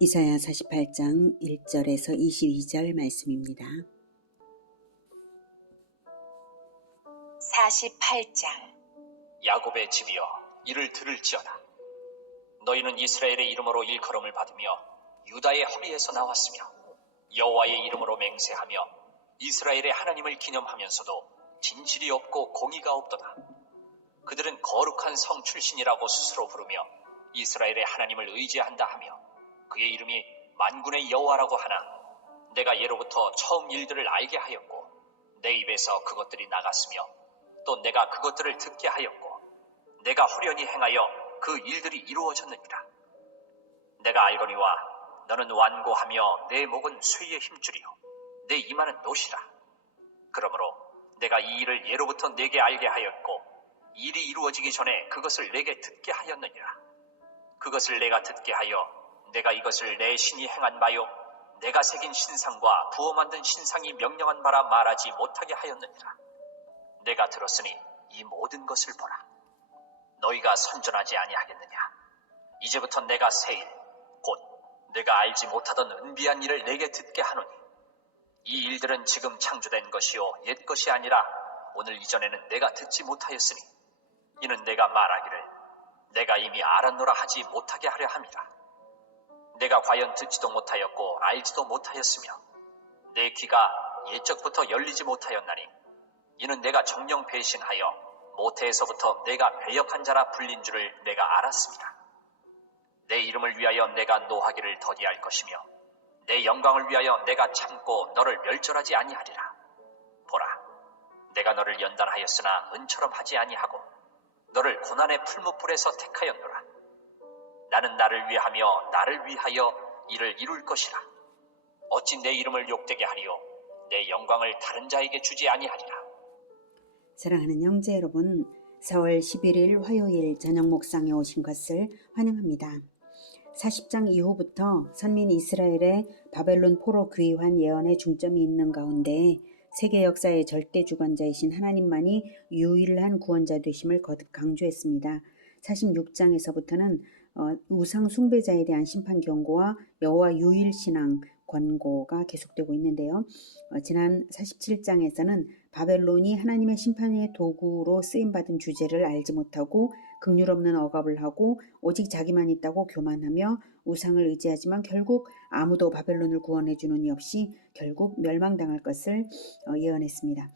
이사야 48장 1절에서 22절 말씀입니다. 48장. 야곱의 집이여 이를 들을지어다. 너희는 이스라엘의 이름으로 일컬음을 받으며 유다의 허리에서 나왔으며 여호와의 이름으로 맹세하며 이스라엘의 하나님을 기념하면서도 진실이 없고 공의가 없도다. 그들은 거룩한 성 출신이라고 스스로 부르며 이스라엘의 하나님을 의지한다 하며 그의 이름이 만군의 여호와라고 하나 내가 예로부터 처음 일들을 알게 하였고 내 입에서 그것들이 나갔으며 또 내가 그것들을 듣게 하였고 내가 호련히 행하여 그 일들이 이루어졌느니라. 내가 알거니와 너는 완고하며 내 목은 쇠에 힘주리요 내 이마는 노시라. 그러므로 내가 이 일을 예로부터 내게 알게 하였고 일이 이루어지기 전에 그것을 내게 듣게 하였느니라. 그것을 내가 듣게 하여 내가 이것을 내 신이 행한 바요 내가 새긴 신상과 부어 만든 신상이 명령한 바라 말하지 못하게 하였느니라. 내가 들었으니 이 모든 것을 보라. 너희가 선전하지 아니하겠느냐. 이제부터 내가 새 일 곧 내가 알지 못하던 은비한 일을 내게 듣게 하노니 이 일들은 지금 창조된 것이요 옛 것이 아니라 오늘 이전에는 내가 듣지 못하였으니 이는 내가 말하기를 내가 이미 알았노라 하지 못하게 하려 함이라. 내가 과연 듣지도 못하였고 알지도 못하였으며 내 귀가 옛적부터 열리지 못하였나니 이는 내가 정령 배신하여 모태에서부터 내가 배역한 자라 불린 줄을 내가 알았습니다. 내 이름을 위하여 내가 노하기를 더디할 것이며 내 영광을 위하여 내가 참고 너를 멸절하지 아니하리라. 보라, 내가 너를 연단하였으나 은처럼 하지 아니하고 너를 고난의 풀무불에서 택하였노라. 나는 나를 위하며 나를 위하여 이를 이룰 것이라. 어찌 내 이름을 욕되게 하리요 내 영광을 다른 자에게 주지 아니하리라. 사랑하는 형제 여러분, 4월 11일 화요일 저녁 목상에 오신 것을 환영합니다. 40장 이후부터 선민 이스라엘의 바벨론 포로 귀환 예언에 중점이 있는 가운데 세계 역사의 절대 주관자이신 하나님만이 유일한 구원자 되심을 거듭 강조했습니다. 46장에서부터는 우상 숭배자에 대한 심판 경고와 여호와 유일 신앙 권고가 계속되고 있는데요. 지난 47장에서는 바벨론이 하나님의 심판의 도구로 쓰임받은 주제를 알지 못하고 긍휼 없는 억압을 하고 오직 자기만 있다고 교만하며 우상을 의지하지만 결국 아무도 바벨론을 구원해 주는 이 없이 결국 멸망당할 것을 예언했습니다.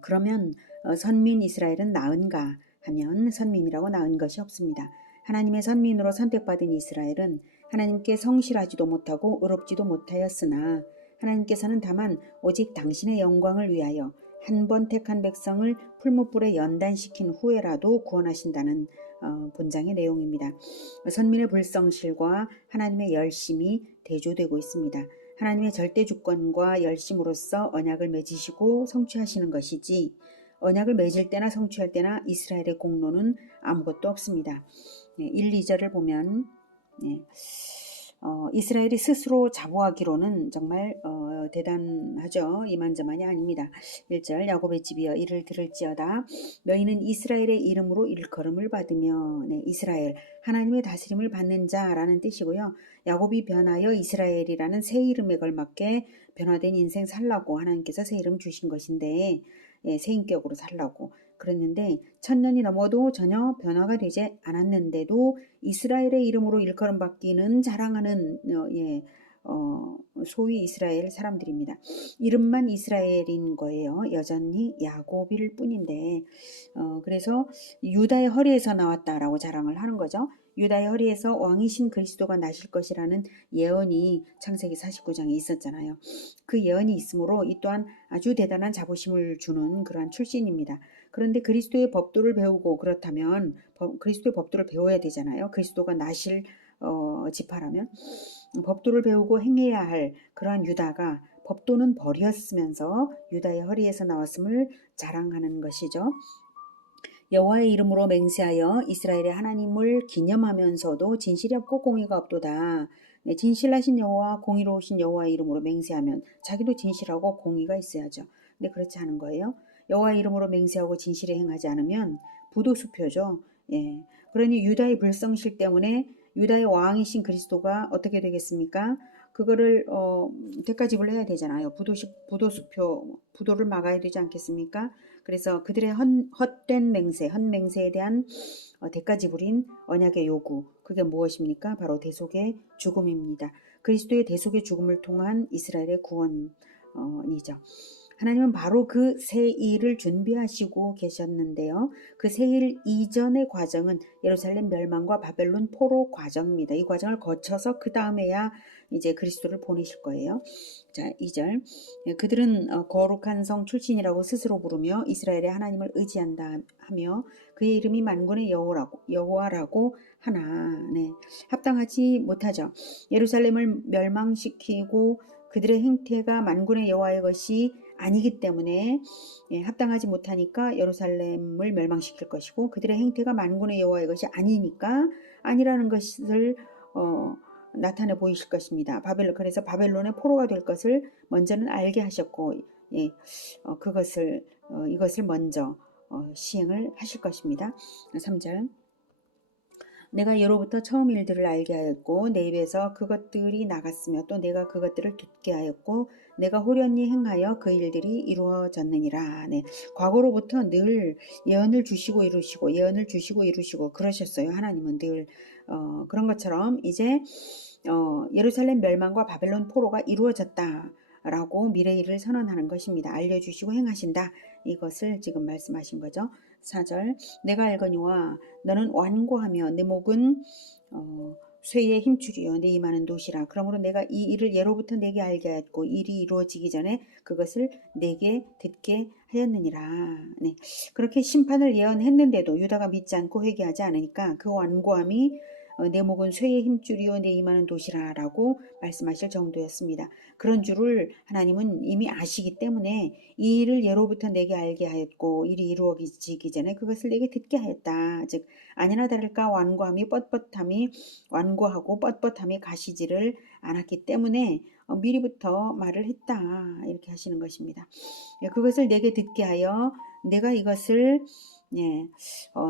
그러면 선민 이스라엘은 나은가 하면 선민이라고 나은 것이 없습니다. 하나님의 선민으로 선택받은 이스라엘은 하나님께 성실하지도 못하고 의롭지도 못하였으나 하나님께서는 다만 오직 당신의 영광을 위하여 한 번 택한 백성을 풀무불에 연단시킨 후에라도 구원하신다는 본장의 내용입니다. 선민의 불성실과 하나님의 열심이 대조되고 있습니다. 하나님의 절대 주권과 열심으로써 언약을 맺으시고 성취하시는 것이지 언약을 맺을 때나 성취할 때나 이스라엘의 공로는 아무것도 없습니다. 1, 2절을 보면 이스라엘이 스스로 자부하기로는 정말 대단하죠. 이만저만이 아닙니다. 1절 야곱의 집이여 이를 들을지어다. 너희는 이스라엘의 이름으로 일컬음을 받으며 이스라엘 하나님의 다스림을 받는 자라는 뜻이고요. 야곱이 변하여 이스라엘이라는 새 이름에 걸맞게 변화된 인생 살라고 하나님께서 새 이름 주신 것인데 새 인격으로 살라고 그랬는데 1000년이 넘어도 전혀 변화가 되지 않았는데도 이스라엘의 이름으로 일컬음 받기는 자랑하는 소위 이스라엘 사람들입니다. 이름만 이스라엘인 거예요. 여전히 야곱일 뿐인데 그래서 유다의 허리에서 나왔다라고 자랑을 하는 거죠. 유다의 허리에서 왕이신 그리스도가 나실 것이라는 예언이 창세기 49장에 있었잖아요. 그 예언이 있으므로 이 또한 아주 대단한 자부심을 주는 그러한 출신입니다. 그런데 그리스도의 법도를 배우고 그렇다면 그리스도의 법도를 배워야 되잖아요. 그리스도가 나실 지파라면 법도를 배우고 행해야 할 그러한 유다가 법도는 버렸으면서 유다의 허리에서 나왔음을 자랑하는 것이죠. 여호와의 이름으로 맹세하여 이스라엘의 하나님을 기념하면서도 진실이 없고 공의가 없도다. 진실하신 여호와 공의로우신 여호와의 이름으로 맹세하면 자기도 진실하고 공의가 있어야죠. 근데 그렇지 않은 거예요. 여호와의 이름으로 맹세하고 진실에 행하지 않으면 부도수표죠. 그러니 유다의 불성실 때문에 유다의 왕이신 그리스도가 어떻게 되겠습니까? 그거를 대가집을 해야 되잖아요. 부도를 막아야 되지 않겠습니까? 그래서 그들의 헛된 맹세, 헛맹세에 대한 대가지불인 언약의 요구, 그게 무엇입니까? 바로 대속의 죽음입니다. 그리스도의 대속의 죽음을 통한 이스라엘의 구원이죠. 하나님은 바로 그 세일을 준비하시고 계셨는데요. 그 세일 이전의 과정은 예루살렘 멸망과 바벨론 포로 과정입니다. 이 과정을 거쳐서 그 다음에야 이제 그리스도를 보내실 거예요. 자, 2절. 그들은 거룩한 성 출신이라고 스스로 부르며 이스라엘의 하나님을 의지한다 하며 그의 이름이 만군의 여호와라고 하나. 네. 합당하지 못하죠. 예루살렘을 멸망시키고 그들의 행태가 만군의 여호와의 것이 아니기 때문에 합당하지 못하니까 예루살렘을 멸망시킬 것이고 그들의 행태가 만군의 여호와의 것이 아니니까 아니라는 것을 나타내 보이실 것입니다. 그래서 바벨론의 포로가 될 것을 먼저는 알게 하셨고 이것을 먼저 시행을 하실 것입니다. 3절. 내가 예로부터 처음 일들을 알게 하였고 내 입에서 그것들이 나갔으며 또 내가 그것들을 듣게 하였고 내가 호련히 행하여 그 일들이 이루어졌느니라. 네. 과거로부터 늘 예언을 주시고 이루시고 예언을 주시고 이루시고 그러셨어요. 하나님은 늘 그런 것처럼 이제 예루살렘 멸망과 바벨론 포로가 이루어졌다라고 미래일을 선언하는 것입니다. 알려주시고 행하신다. 이것을 지금 말씀하신 거죠. 4절. 내가 알거니와 너는 완고하며 내 목은 쇠에 힘줄이요 내 이마는 돛이라. 그러므로 내가 이 일을 예로부터 내게 알게 하였고 일이 이루어지기 전에 그것을 내게 듣게 하였느니라. 네. 그렇게 심판을 예언했는데도 유다가 믿지 않고 회개하지 않으니까 그 완고함이 내 목은 쇠의 힘줄이요 내 이마는 돛이라 라고 말씀하실 정도였습니다. 그런 줄을 하나님은 이미 아시기 때문에 이 일을 예로부터 내게 알게 하였고 일이 이루어지기 전에 그것을 내게 듣게 하였다. 즉 아니나 다를까 완고하고 뻣뻣함이 가시지를 않았기 때문에 미리부터 말을 했다. 이렇게 하시는 것입니다. 그것을 내게 듣게 하여 내가 이것을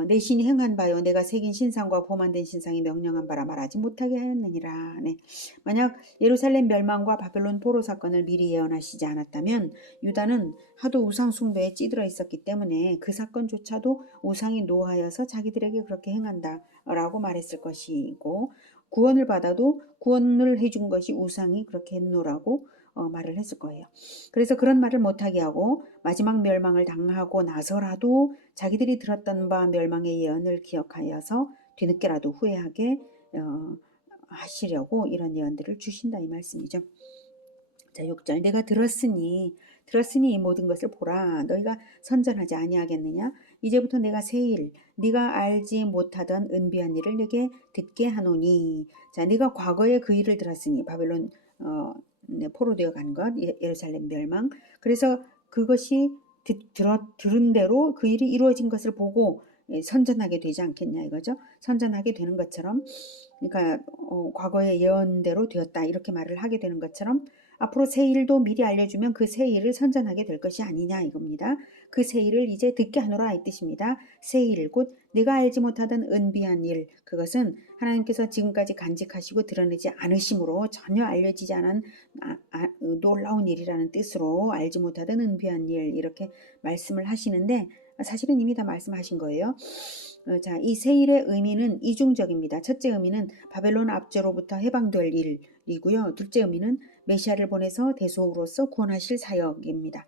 내 신이 행한 바요 내가 새긴 신상과 보만된 신상이 명령한 바라 말하지 못하게 하였느니라. 네. 만약 예루살렘 멸망과 바벨론 포로 사건을 미리 예언하시지 않았다면 유다는 하도 우상 숭배에 찌들어 있었기 때문에 그 사건조차도 우상이 노하여서 자기들에게 그렇게 행한다라고 말했을 것이고 구원을 받아도 구원을 해준 것이 우상이 그렇게 했노라고 말을 했을 거예요. 그래서 그런 말을 못하게 하고 마지막 멸망을 당하고 나서라도 자기들이 들었던 바 멸망의 예언을 기억하여서 뒤늦게라도 후회하게 하시려고 이런 예언들을 주신다 이 말씀이죠. 자, 6절. 내가 들었으니 이 모든 것을 보라. 너희가 선전하지 아니하겠느냐? 이제부터 내가 새 일, 네가 알지 못하던 은비한 일을 내게 듣게 하노니. 자, 네가 과거에 그 일을 들었으니 바벨론 포로되어 간 것, 예루살렘 멸망. 그래서 그것이 들은 대로 그 일이 이루어진 것을 보고 선전하게 되지 않겠냐 이거죠. 선전하게 되는 것처럼, 그러니까 과거의 예언대로 되었다 이렇게 말을 하게 되는 것처럼 앞으로 새 일도 미리 알려주면 그 새 일을 선전하게 될 것이 아니냐 이겁니다. 그 새 일을 이제 듣게 하노라 이 뜻입니다. 새 일, 곧 내가 알지 못하던 은비한 일, 그것은 하나님께서 지금까지 간직하시고 드러내지 않으심으로 전혀 알려지지 않은 놀라운 일이라는 뜻으로 알지 못하던 은비한 일 이렇게 말씀을 하시는데 사실은 이미 다 말씀하신 거예요. 자, 이 새 일의 의미는 이중적입니다. 첫째 의미는 바벨론 압제로부터 해방될 일이고요. 둘째 의미는 메시아를 보내서 대속으로서 구원하실 사역입니다.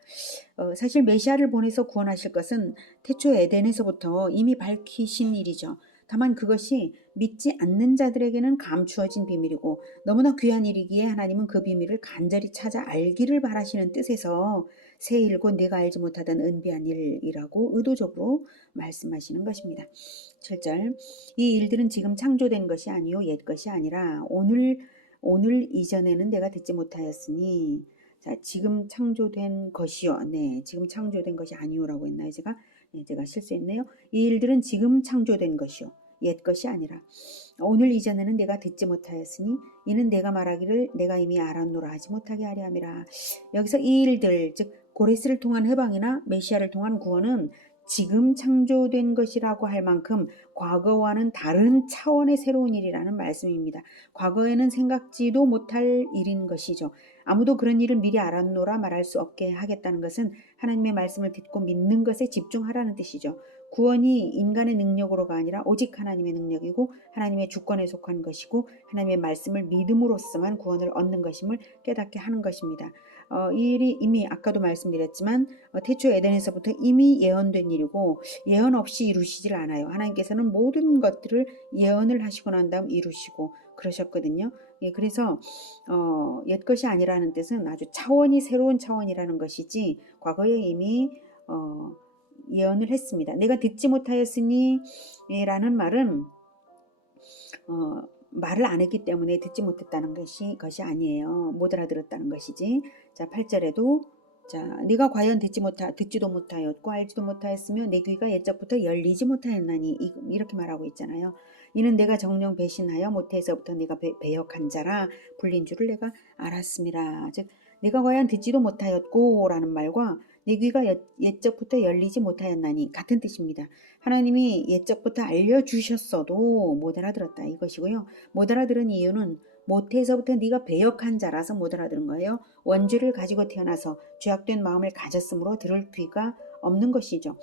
사실 메시아를 보내서 구원하실 것은 태초 에덴에서부터 이미 밝히신 일이죠. 다만 그것이 믿지 않는 자들에게는 감추어진 비밀이고 너무나 귀한 일이기에 하나님은 그 비밀을 간절히 찾아 알기를 바라시는 뜻에서 새 일고 내가 알지 못하던 은비한 일이라고 의도적으로 말씀하시는 것입니다. 7절. 이 일들은 지금 창조된 것이 아니요 옛 것이 아니라 오늘 이전에는 내가 듣지 못하였으니. 자, 지금 창조된 것이요. 네, 지금 창조된 것이 아니요라고 했나요? 제가 실수했네요. 이 일들은 지금 창조된 것이요. 옛 것이 아니라 오늘 이전에는 내가 듣지 못하였으니 이는 내가 말하기를 내가 이미 알았노라 하지 못하게 하려 함이라. 여기서 이 일들, 즉 고레스를 통한 해방이나 메시아를 통한 구원은 지금 창조된 것이라고 할 만큼 과거와는 다른 차원의 새로운 일이라는 말씀입니다. 과거에는 생각지도 못할 일인 것이죠. 아무도 그런 일을 미리 알았노라 말할 수 없게 하겠다는 것은 하나님의 말씀을 듣고 믿는 것에 집중하라는 뜻이죠. 구원이 인간의 능력으로가 아니라 오직 하나님의 능력이고 하나님의 주권에 속한 것이고 하나님의 말씀을 믿음으로써만 구원을 얻는 것임을 깨닫게 하는 것입니다. 이 일이 이미 아까도 말씀드렸지만 태초 에덴에서부터 이미 예언된 일이고 예언 없이 이루시질 않아요. 하나님께서는 모든 것들을 예언을 하시고 난 다음 이루시고 그러셨거든요. 예, 그래서 옛것이 아니라는 뜻은 아주 차원이 새로운 차원이라는 것이지 과거에 이미 예언을 했습니다. 내가 듣지 못하였으니 라는 말은 말을 안 했기 때문에 듣지 못했다는 것이 아니에요. 못 알아들었다는 것이지. 자, 8절에도 자, 네가 과연 듣지도 못하였고 알지도 못하였으며 내 귀가 옛적부터 열리지 못하였나니 이렇게 말하고 있잖아요. 이는 내가 정령 배신하여 모태에서부터 네가 배역한 자라 불린 줄을 내가 알았음이라. 즉 네가 과연 듣지도 못하였고 라는 말과 내 귀가 옛적부터 열리지 못하였나니 같은 뜻입니다. 하나님이 옛적부터 알려주셨어도 못 알아들었다 이것이고요. 못 알아들은 이유는 모태에서부터 네가 배역한 자라서 못 알아들은 거예요. 원죄를 가지고 태어나서 죄악된 마음을 가졌으므로 들을 귀가 없는 것이죠.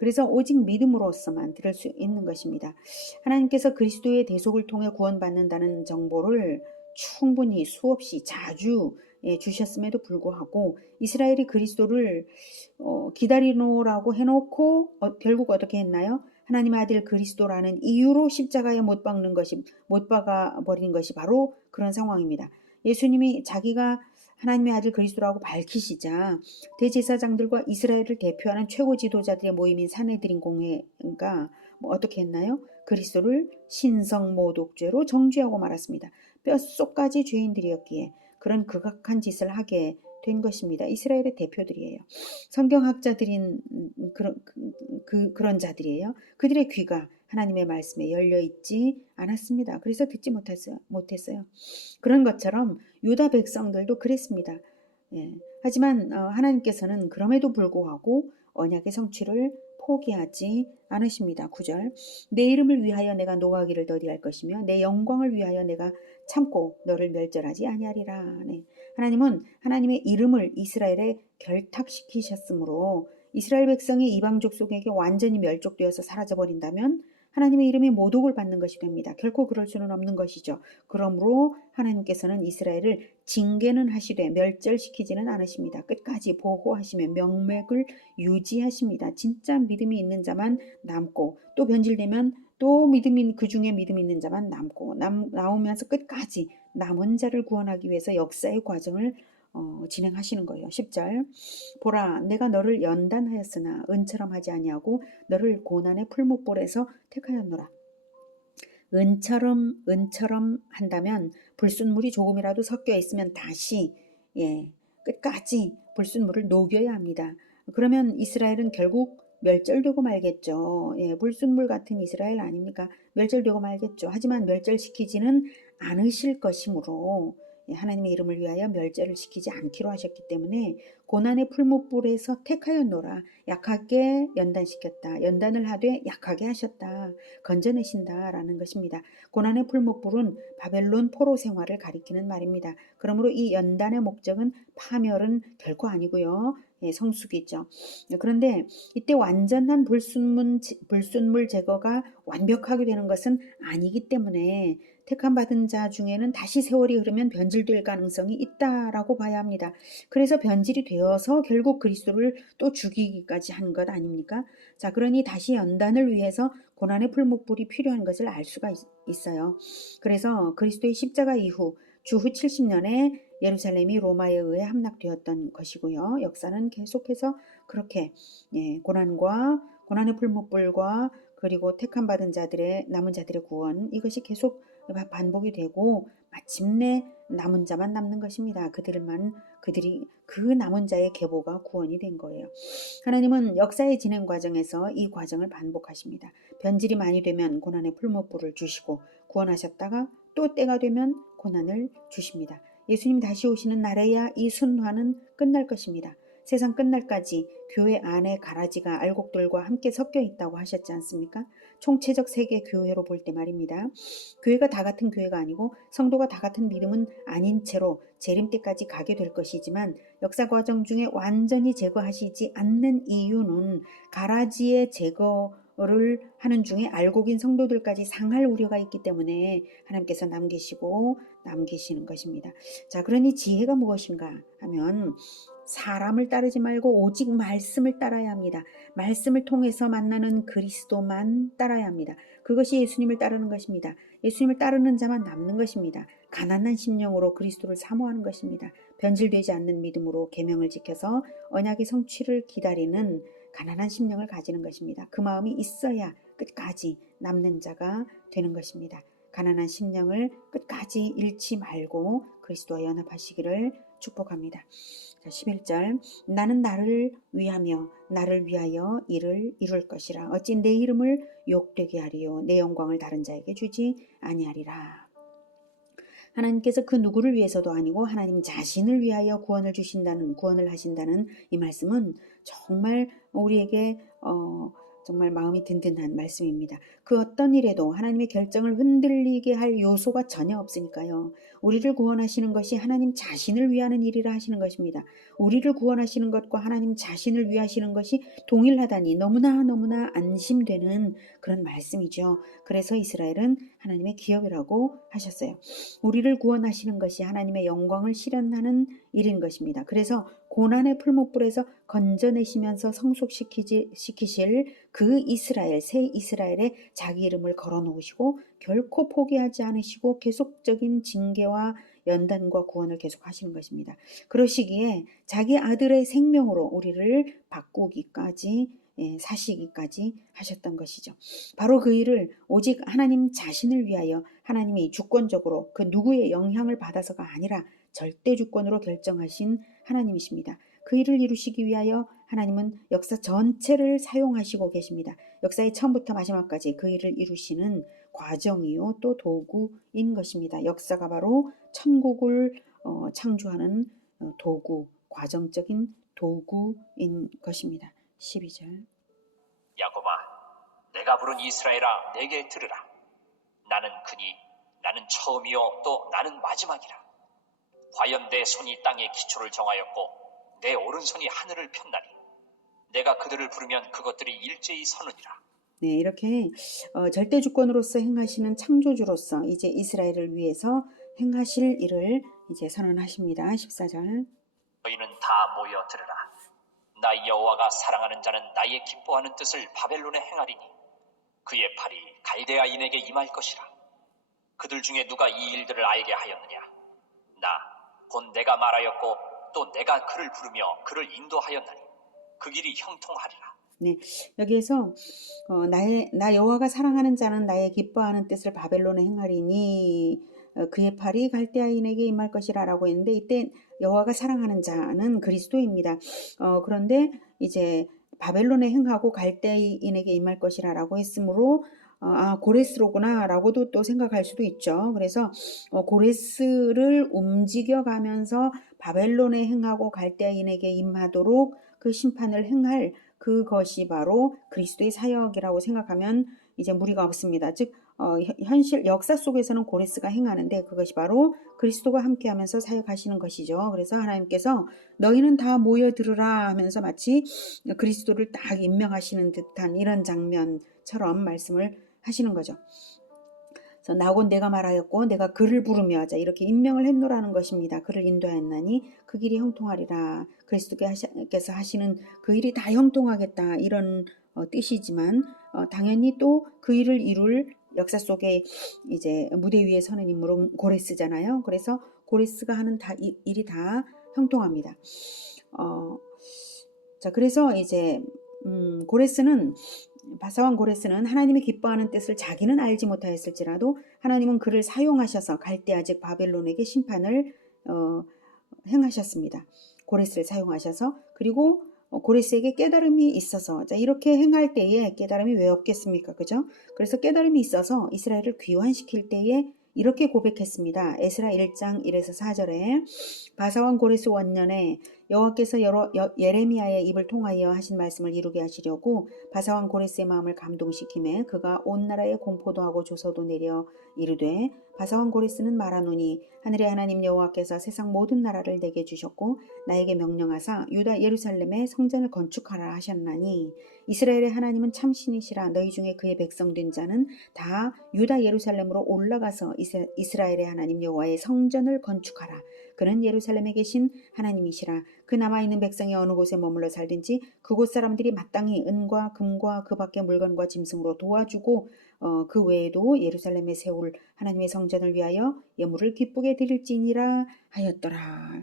그래서 오직 믿음으로서만 들을 수 있는 것입니다. 하나님께서 그리스도의 대속을 통해 구원받는다는 정보를 충분히 수없이 자주 주셨음에도 불구하고 이스라엘이 그리스도를 기다리노라고 해놓고 결국 어떻게 했나요? 하나님의 아들 그리스도라는 이유로 십자가에 못 박아 버린 것이 바로 그런 상황입니다. 예수님이 자기가 하나님의 아들 그리스도라고 밝히시자 대제사장들과 이스라엘을 대표하는 최고 지도자들의 모임인 산헤드린 공회가 어떻게 했나요? 그리스도를 신성모독죄로 정죄하고 말았습니다. 뼛속까지 죄인들이었기에 그런 극악한 짓을 하게 된 것입니다. 이스라엘의 대표들이에요. 성경학자들인 그런 자들이에요. 그들의 귀가 하나님의 말씀에 열려 있지 않았습니다. 그래서 듣지 못했어요. 그런 것처럼 유다 백성들도 그랬습니다. 예. 하지만 하나님께서는 그럼에도 불구하고 언약의 성취를 포기하지 않으십니다. 9절 내 이름을 위하여 내가 노하기를 더디할 것이며 내 영광을 위하여 내가 참고 너를 멸절하지 아니하리라. 네. 하나님은 하나님의 이름을 이스라엘에 결탁시키셨으므로 이스라엘 백성이 이방 족속에게 완전히 멸족되어서 사라져버린다면 하나님의 이름이 모독을 받는 것이 됩니다. 결코 그럴 수는 없는 것이죠. 그러므로 하나님께서는 이스라엘을 징계는 하시되 멸절시키지는 않으십니다. 끝까지 보호하시며 명맥을 유지하십니다. 진짜 믿음이 있는 자만 남고 또 변질되면 또 그 중에 믿음 있는 자만 남고 나오면서 끝까지 남은 자를 구원하기 위해서 역사의 과정을 진행하시는 거예요. 10절 보라 내가 너를 연단하였으나 은처럼 하지 아니하고 너를 고난의 풀목불에서 택하였노라. 은처럼 한다면 불순물이 조금이라도 섞여 있으면 다시 끝까지 불순물을 녹여야 합니다. 그러면 이스라엘은 결국 멸절되고 말겠죠. 불순물 같은 이스라엘 아닙니까? 멸절되고 말겠죠. 하지만 멸절시키지는 않으실 것이므로 하나님의 이름을 위하여 멸절을 시키지 않기로 하셨기 때문에 고난의 풀목불에서 택하였노라. 약하게 연단시켰다. 연단을 하되 약하게 하셨다. 건져내신다라는 것입니다. 고난의 풀목불은 바벨론 포로 생활을 가리키는 말입니다. 그러므로 이 연단의 목적은 파멸은 결코 아니고요. 성숙이죠. 그런데 이때 완전한 불순물 제거가 완벽하게 되는 것은 아니기 때문에 택함 받은 자 중에는 다시 세월이 흐르면 변질될 가능성이 있다라고 봐야 합니다. 그래서 변질이 되어서 결국 그리스도를 또 죽이기까지 한 것 아닙니까? 자, 그러니 다시 연단을 위해서 고난의 풀목불이 필요한 것을 알 수가 있어요. 그래서 그리스도의 십자가 이후 주후 70년에 예루살렘이 로마에 의해 함락되었던 것이고요. 역사는 계속해서 그렇게 고난의 풀목불과 그리고 택함 받은 남은 자들의 구원 이것이 계속 반복이 되고 마침내 남은 자만 남는 것입니다. 그들이 그 남은 자의 계보가 구원이 된 거예요. 하나님은 역사의 진행 과정에서 이 과정을 반복하십니다. 변질이 많이 되면 고난의 풀목불을 주시고 구원하셨다가 또 때가 되면 고난을 주십니다. 예수님 다시 오시는 날에야 이 순환은 끝날 것입니다. 세상 끝날까지 교회 안에 가라지가 알곡들과 함께 섞여 있다고 하셨지 않습니까? 총체적 세계 교회로 볼 때 말입니다. 교회가 다 같은 교회가 아니고 성도가 다 같은 믿음은 아닌 채로 재림 때까지 가게 될 것이지만 역사 과정 중에 완전히 제거하시지 않는 이유는 가라지의 제거를 하는 중에 알곡인 성도들까지 상할 우려가 있기 때문에 하나님께서 남기시는 것입니다. 자, 그러니 지혜가 무엇인가 하면 사람을 따르지 말고 오직 말씀을 따라야 합니다. 말씀을 통해서 만나는 그리스도만 따라야 합니다. 그것이 예수님을 따르는 것입니다. 예수님을 따르는 자만 남는 것입니다. 가난한 심령으로 그리스도를 사모하는 것입니다. 변질되지 않는 믿음으로 계명을 지켜서 언약의 성취를 기다리는 가난한 심령을 가지는 것입니다. 그 마음이 있어야 끝까지 남는 자가 되는 것입니다. 가난한 심령을 끝까지 잃지 말고 그리스도와 연합하시기를 축복합니다. 자, 11절 나는 나를 위하며 나를 위하여 이를 이룰 것이라 어찌 내 이름을 욕되게 하리요 내 영광을 다른 자에게 주지 아니하리라. 하나님께서 그 누구를 위해서도 아니고 하나님 자신을 위하여 구원을 하신다는 이 말씀은 정말 우리에게 정말 마음이 든든한 말씀입니다. 그 어떤 일에도 하나님의 결정을 흔들리게 할 요소가 전혀 없으니까요. 우리를 구원하시는 것이 하나님 자신을 위하는 일이라 하시는 것입니다. 우리를 구원하시는 것과 하나님 자신을 위하시는 것이 동일하다니 너무나 안심되는 그런 말씀이죠. 그래서 이스라엘은 하나님의 기업이라고 하셨어요. 우리를 구원하시는 것이 하나님의 영광을 실현하는 일인 것입니다. 그래서 고난의 풀목불에서 건져내시면서 성숙시키실 그 이스라엘, 새 이스라엘에 자기 이름을 걸어놓으시고 결코 포기하지 않으시고 계속적인 징계와 연단과 구원을 계속하시는 것입니다. 그러시기에 자기 아들의 생명으로 우리를 바꾸기까지 사시기까지 하셨던 것이죠. 바로 그 일을 오직 하나님 자신을 위하여 하나님이 주권적으로 그 누구의 영향을 받아서가 아니라 절대 주권으로 결정하신 하나님이십니다. 그 일을 이루시기 위하여 하나님은 역사 전체를 사용하시고 계십니다. 역사의 처음부터 마지막까지 그 일을 이루시는 과정이요 또 도구인 것입니다. 역사가 바로 천국을 창조하는 도구, 과정적인 도구인 것입니다. 12절 야곱아, 내가 부른 이스라엘아, 내게 들으라. 나는 처음이요 또 나는 마지막이라. 과연 내 손이 땅의 기초를 정하였고 내 오른손이 하늘을 폈나니 내가 그들을 부르면 그것들이 일제히 서느니라. 네, 이렇게 절대 주권으로서 행하시는 창조주로서 이제 이스라엘을 위해서 행하실 일을 이제 선언하십니다. 14절 너희는 다 모여 들으라. 나 여호와가 사랑하는 자는 나의 기뻐하는 뜻을 바벨론에 행하리니 그의 팔이 갈대아인에게 임할 것이라. 그들 중에 누가 이 일들을 알게 하였느냐? 나 곧 내가 말하였고 또 내가 그를 부르며 그를 인도하였나니 그 길이 형통하리라. 네, 여기에서 나 여호와가 사랑하는 자는 나의 기뻐하는 뜻을 바벨론에 행하리니 그의 팔이 갈대아인에게 임할 것이라 라고 했는데 이때 여호와가 사랑하는 자는 그리스도입니다. 그런데 이제 바벨론에 행하고 갈대아인에게 임할 것이라 라고 했으므로 고레스로구나 라고도 또 생각할 수도 있죠. 그래서 고레스를 움직여가면서 바벨론에 행하고 갈대아인에게 임하도록 그 심판을 행할 그것이 바로 그리스도의 사역이라고 생각하면 이제 무리가 없습니다. 즉 현실 역사 속에서는 고레스가 행하는데 그것이 바로 그리스도가 함께하면서 사역하시는 것이죠. 그래서 하나님께서 너희는 다 모여들으라 하면서 마치 그리스도를 딱 임명하시는 듯한 이런 장면처럼 말씀을 하시는 거죠. 그래서 나곧 내가 말하였고 내가 그를 부르며 자 이렇게 임명을 했노라는 것입니다. 그를 인도하였나니 그 길이 형통하리라. 그리스도께서 하시는 그 일이 다 형통하겠다 이런 뜻이지만 당연히 또 그 일을 이룰 역사 속에 이제 무대 위에 서는 인물은 고레스잖아요. 그래서 고레스가 하는 일이 다 형통합니다. 자 그래서 이제 바사왕 고레스는 하나님이 기뻐하는 뜻을 자기는 알지 못하였을지라도 하나님은 그를 사용하셔서 갈대아 즉 바벨론에게 심판을 행하셨습니다. 고레스를 사용하셔서 그리고 고레스에게 깨달음이 있어서 자 이렇게 행할 때에 깨달음이 왜 없겠습니까? 그죠? 그래서 깨달음이 있어서 이스라엘을 귀환시킬 때에 이렇게 고백했습니다. 에스라 1장 1에서 4절에 바사왕 고레스 원년에 여호와께서 예레미야의 입을 통하여 하신 말씀을 이루게 하시려고 바사왕 고레스의 마음을 감동시키매 그가 온 나라에 공포도 하고 조서도 내려 이르되 바사왕 고레스는 말하노니 하늘의 하나님 여호와께서 세상 모든 나라를 내게 주셨고 나에게 명령하사 유다 예루살렘에 성전을 건축하라 하셨나니 이스라엘의 하나님은 참신이시라. 너희 중에 그의 백성 된 자는 다 유다 예루살렘으로 올라가서 이스라엘의 하나님 여호와의 성전을 건축하라. 그는 예루살렘에 계신 하나님이시라. 그 남아있는 백성이 어느 곳에 머물러 살든지 그곳 사람들이 마땅히 은과 금과 그 밖의 물건과 짐승으로 도와주고 그 외에도 예루살렘에 세울 하나님의 성전을 위하여 예물을 기쁘게 드릴지니라 하였더라.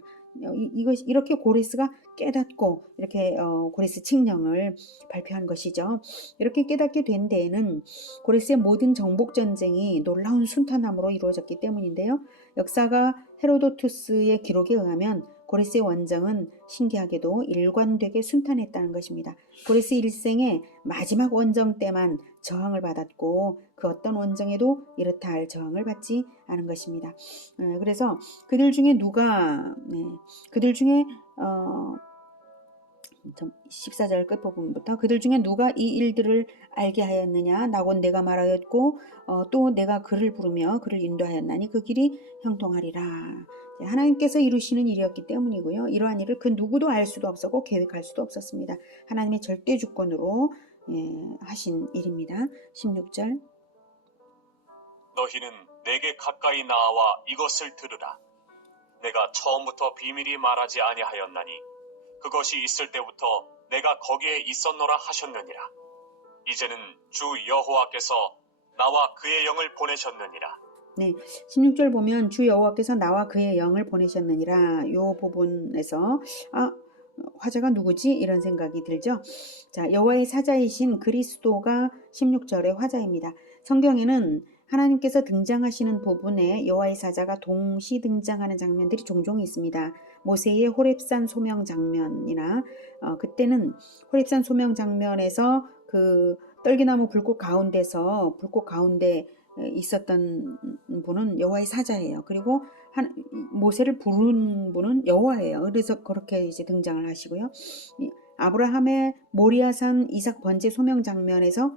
이렇게 고레스가 깨닫고 이렇게 고레스 칙령을 발표한 것이죠. 이렇게 깨닫게 된 데에는 고레스의 모든 정복 전쟁이 놀라운 순탄함으로 이루어졌기 때문인데요. 역사가 헤로도투스의 기록에 의하면 고레스의 원정은 신기하게도 일관되게 순탄했다는 것입니다. 고레스 일생의 마지막 원정 때만 저항을 받았고 그 어떤 원정에도 이렇다 할 저항을 받지 않은 것입니다. 그래서 그들 중에 14절 끝부분부터 그들 중에 누가 이 일들을 알게 하였느냐 나곤 내가 말하였고 또 내가 그를 부르며 그를 인도하였나니 그 길이 형통하리라. 하나님께서 이루시는 일이었기 때문이고요. 이러한 일을 그 누구도 알 수도 없었고 계획할 수도 없었습니다. 하나님의 절대 주권으로 하신 일입니다. 16절 너희는 내게 가까이 나와 이것을 들으라. 내가 처음부터 비밀이 말하지 아니하였나니 그것이 있을 때부터 내가 거기에 있었노라 하셨느니라. 이제는 주 여호와께서 나와 그의 영을 보내셨느니라. 네, 16절 보면 주 여호와께서 나와 그의 영을 보내셨느니라. 이 부분에서 화자가 누구지? 이런 생각이 들죠. 자, 여호와의 사자이신 그리스도가 16절의 화자입니다. 성경에는 하나님께서 등장하시는 부분에 여호와의 사자가 동시 등장하는 장면들이 종종 있습니다. 모세의 호렙산 소명 장면이나 그때는 호렙산 소명 장면에서 그 떨기나무 불꽃 가운데 있었던 분은 여호와의 사자예요. 그리고 모세를 부른 분은 여호와예요. 그래서 그렇게 이제 등장을 하시고요. 아브라함의 모리아산 이삭 번제 소명 장면에서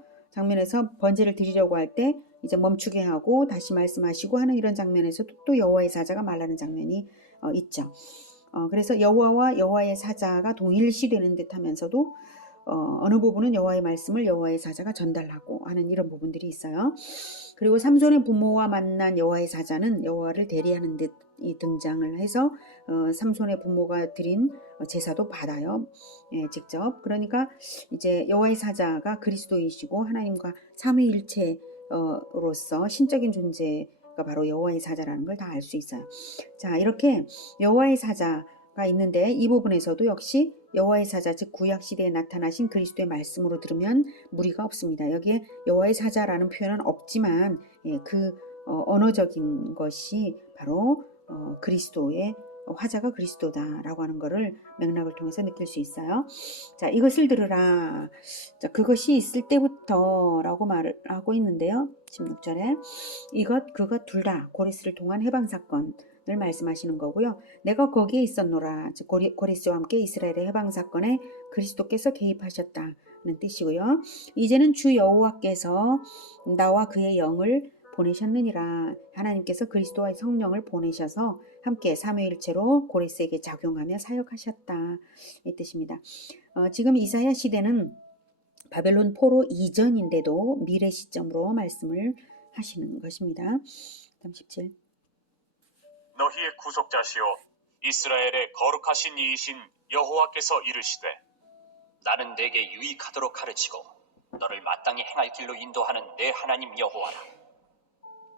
번제를 드리려고 할 때 이제 멈추게 하고 다시 말씀하시고 하는 이런 장면에서도 또 여호와의 사자가 말하는 장면이 있죠. 그래서 여호와와 여호와의 사자가 동일시되는 듯하면서도 어느 부분은 여호와의 말씀을 여호와의 사자가 전달하고 하는 이런 부분들이 있어요. 그리고 삼손의 부모와 만난 여호와의 사자는 여호와를 대리하는 듯 등장을 해서 삼손의 부모가 드린 제사도 받아요. 직접. 그러니까 이제 여호와의 사자가 그리스도이시고 하나님과 삼위일체로서 신적인 존재가 바로 여호와의 사자라는 걸 다 알 수 있어요. 자, 이렇게 여호와의 사자가 있는데 이 부분에서도 역시 여호와의 사자 즉 구약 시대에 나타나신 그리스도의 말씀으로 들으면 무리가 없습니다. 여기에 여호와의 사자라는 표현은 없지만 그 언어적인 것이 바로 그리스도의 화자가 그리스도다라고 하는 것을 맥락을 통해서 느낄 수 있어요. 자, 이것을 들으라. 자, 그것이 있을 때부터라고 말을 하고 있는데요. 16절에 그것 둘 다 고레스를 통한 해방 사건을 말씀하시는 거고요. 내가 거기에 있었노라. 즉 고레스와 함께 이스라엘의 해방 사건에 그리스도께서 개입하셨다는 뜻이고요. 이제는 주 여호와께서 나와 그의 영을 보내셨느니라. 하나님께서 그리스도와 성령을 보내셔서 함께 삼위일체로 고레스에게 작용하며 사역하셨다. 이 뜻입니다. 지금 이사야 시대는 바벨론 포로 이전인데도 미래 시점으로 말씀을 하시는 것입니다. 37. 너희의 구속자시오 이스라엘의 거룩하신 이이신 여호와께서 이르시되 나는 내게 유익하도록 가르치고 너를 마땅히 행할 길로 인도하는 내 하나님 여호와라.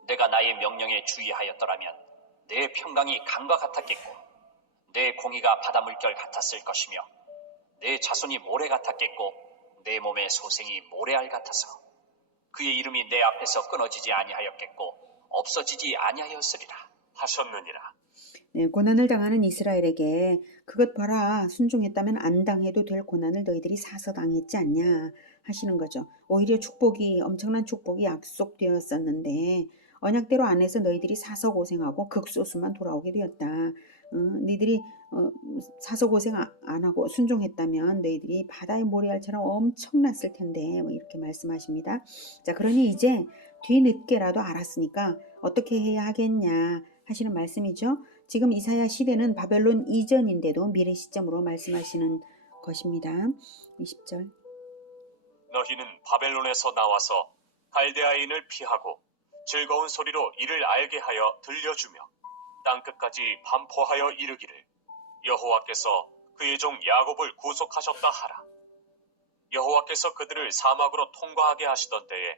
내가 나의 명령에 주의하였더라면 내 평강이 강과 같았겠고 내 공의가 바다 물결 같았을 것이며 내 자손이 모래 같았겠고 내 몸의 소생이 모래알 같아서 그의 이름이 내 앞에서 끊어지지 아니하였겠고 없어지지 아니하였으리라 하셨느니라. 네, 고난을 당하는 이스라엘에게 그것 봐라 순종했다면 안 당해도 될 고난을 너희들이 사서 당했지 않냐 하시는 거죠. 오히려 엄청난 축복이 약속되었었는데 언약대로 안 해서 너희들이 사서 고생하고 극소수만 돌아오게 되었다. 너희들이 사서 고생 안 하고 순종했다면 너희들이 바다의 모래알처럼 엄청났을 텐데 뭐 이렇게 말씀하십니다. 자, 그러니 이제 뒤늦게라도 알았으니까 어떻게 해야 하겠냐 하시는 말씀이죠. 지금 이사야 시대는 바벨론 이전인데도 미래 시점으로 말씀하시는 것입니다. 20절. 너희는 바벨론에서 나와서 갈대아인을 피하고 즐거운 소리로 이를 알게 하여 들려주며 땅끝까지 반포하여 이르기를 여호와께서 그의 종 야곱을 구속하셨다 하라. 여호와께서 그들을 사막으로 통과하게 하시던 때에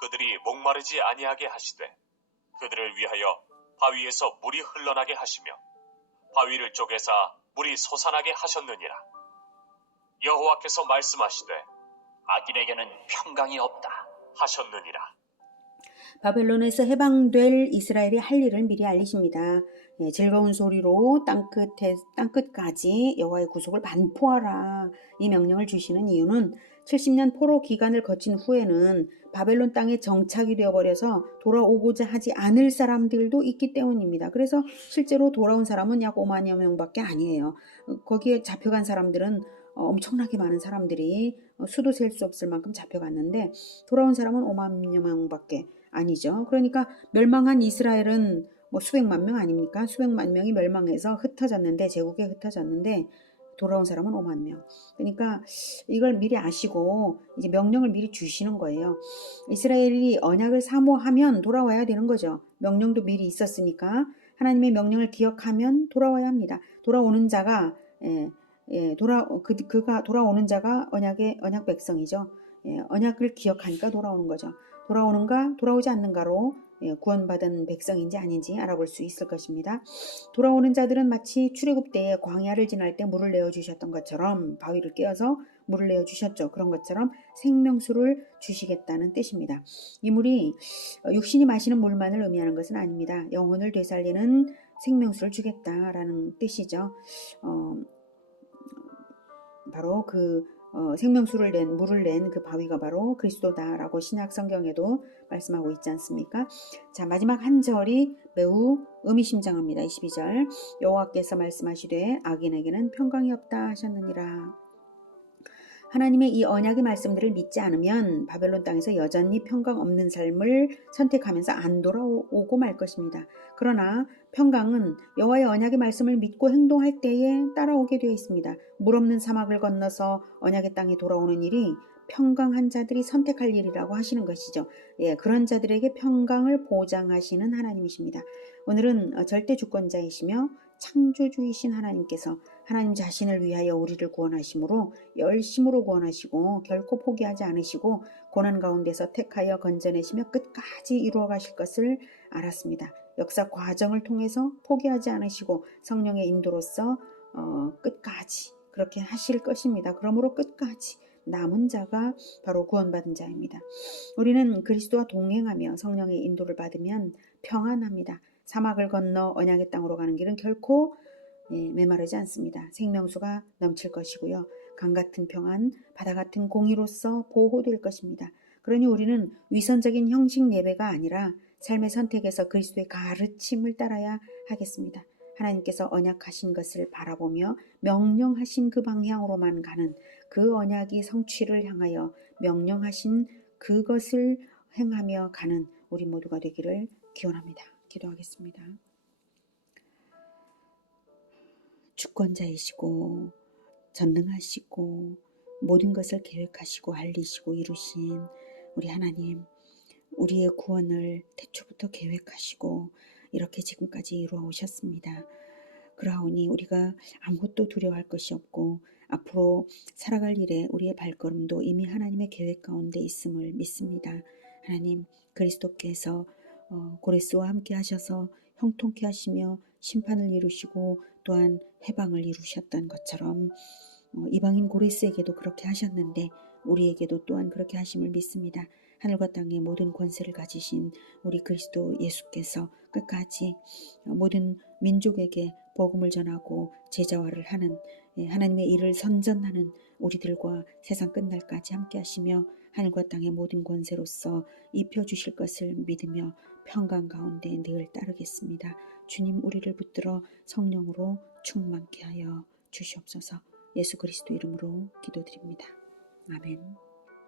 그들이 목마르지 아니하게 하시되 그들을 위하여 바위에서 물이 흘러나게 하시며 바위를 쪼개사 물이 솟아나게 하셨느니라. 여호와께서 말씀하시되 악인에게는 평강이 없다 하셨느니라. 바벨론에서 해방될 이스라엘이 할 일을 미리 알리십니다. 즐거운 소리로 땅끝까지 여호와의 구속을 반포하라. 이 명령을 주시는 이유는 70년 포로 기간을 거친 후에는 바벨론 땅에 정착이 되어버려서 돌아오고자 하지 않을 사람들도 있기 때문입니다. 그래서 실제로 돌아온 사람은 약 5만여 명밖에 아니에요. 거기에 잡혀간 사람들은 엄청나게 많은 사람들이 수도 셀 수 없을 만큼 잡혀갔는데 돌아온 사람은 5만여 명밖에 아니죠. 그러니까 멸망한 이스라엘은 뭐 수백만 명 아닙니까? 수백만 명이 멸망해서 흩어졌는데 제국에 흩어졌는데 돌아온 사람은 5만 명. 그러니까 이걸 미리 아시고 이제 명령을 미리 주시는 거예요. 이스라엘이 언약을 사모하면 돌아와야 되는 거죠. 명령도 미리 있었으니까 하나님의 명령을 기억하면 돌아와야 합니다. 돌아오는 자가 그가 돌아오는 자가 언약 백성이죠. 언약을 기억하니까 돌아오는 거죠. 돌아오는가 돌아오지 않는가로 구원받은 백성인지 아닌지 알아볼 수 있을 것입니다. 돌아오는 자들은 마치 출애굽 때에 광야를 지날 때 물을 내어주셨던 것처럼 바위를 깨어서 물을 내어주셨죠. 그런 것처럼 생명수를 주시겠다는 뜻입니다. 이 물이 육신이 마시는 물만을 의미하는 것은 아닙니다. 영혼을 되살리는 생명수를 주겠다라는 뜻이죠. 바로 그 생명수를 물을 낸 그 바위가 바로 그리스도다라고 신약 성경에도 말씀하고 있지 않습니까? 자, 마지막 한 절이 매우 의미심장합니다. 22절. 여호와께서 말씀하시되 악인에게는 평강이 없다 하셨느니라. 하나님의 이 언약의 말씀들을 믿지 않으면 바벨론 땅에서 여전히 평강 없는 삶을 선택하면서 안 돌아오고 말 것입니다. 그러나 평강은 여호와의 언약의 말씀을 믿고 행동할 때에 따라오게 되어 있습니다. 물 없는 사막을 건너서 언약의 땅에 돌아오는 일이 평강한 자들이 선택할 일이라고 하시는 것이죠. 그런 자들에게 평강을 보장하시는 하나님이십니다. 오늘은 절대 주권자이시며 창조주이신 하나님께서 하나님 자신을 위하여 우리를 구원하심으로 열심으로 구원하시고 결코 포기하지 않으시고 고난 가운데서 택하여 건져내시며 끝까지 이루어 가실 것을 알았습니다. 역사 과정을 통해서 포기하지 않으시고 성령의 인도로서 끝까지 그렇게 하실 것입니다. 그러므로 끝까지 남은 자가 바로 구원받은 자입니다. 우리는 그리스도와 동행하며 성령의 인도를 받으면 평안합니다. 사막을 건너 언약의 땅으로 가는 길은 결코 메마르지 않습니다. 생명수가 넘칠 것이고요. 강 같은 평안, 바다 같은 공의로서 보호될 것입니다. 그러니 우리는 위선적인 형식 예배가 아니라 삶의 선택에서 그리스도의 가르침을 따라야 하겠습니다. 하나님께서 언약하신 것을 바라보며 명령하신 그 방향으로만 가는 그 언약이 성취를 향하여 명령하신 그것을 행하며 가는 우리 모두가 되기를 기원합니다. 기도하겠습니다. 주권자이시고 전능하시고 모든 것을 계획하시고 알리시고 이루신 우리 하나님, 우리의 구원을 태초부터 계획하시고 이렇게 지금까지 이루어 오셨습니다. 그러하오니 우리가 아무것도 두려워할 것이 없고 앞으로 살아갈 일에 우리의 발걸음도 이미 하나님의 계획 가운데 있음을 믿습니다. 하나님, 그리스도께서 고레스와 함께 하셔서 형통케 하시며 심판을 이루시고 또한 해방을 이루셨던 것처럼 이방인 고레스에게도 그렇게 하셨는데 우리에게도 또한 그렇게 하심을 믿습니다. 하늘과 땅의 모든 권세를 가지신 우리 그리스도 예수께서 끝까지 모든 민족에게 복음을 전하고 제자화를 하는 하나님의 일을 선전하는 우리들과 세상 끝날까지 함께 하시며 하늘과 땅의 모든 권세로서 입혀주실 것을 믿으며 평강 가운데 늘 따르겠습니다. 주님 우리를 붙들어 성령으로 충만케 하여 주시옵소서. 예수 그리스도 이름으로 기도드립니다. 아멘.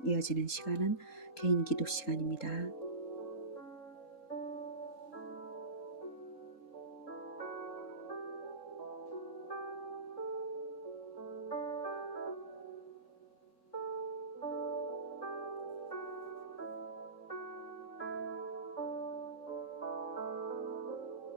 이어지는 시간은 개인 기도 시간입니다.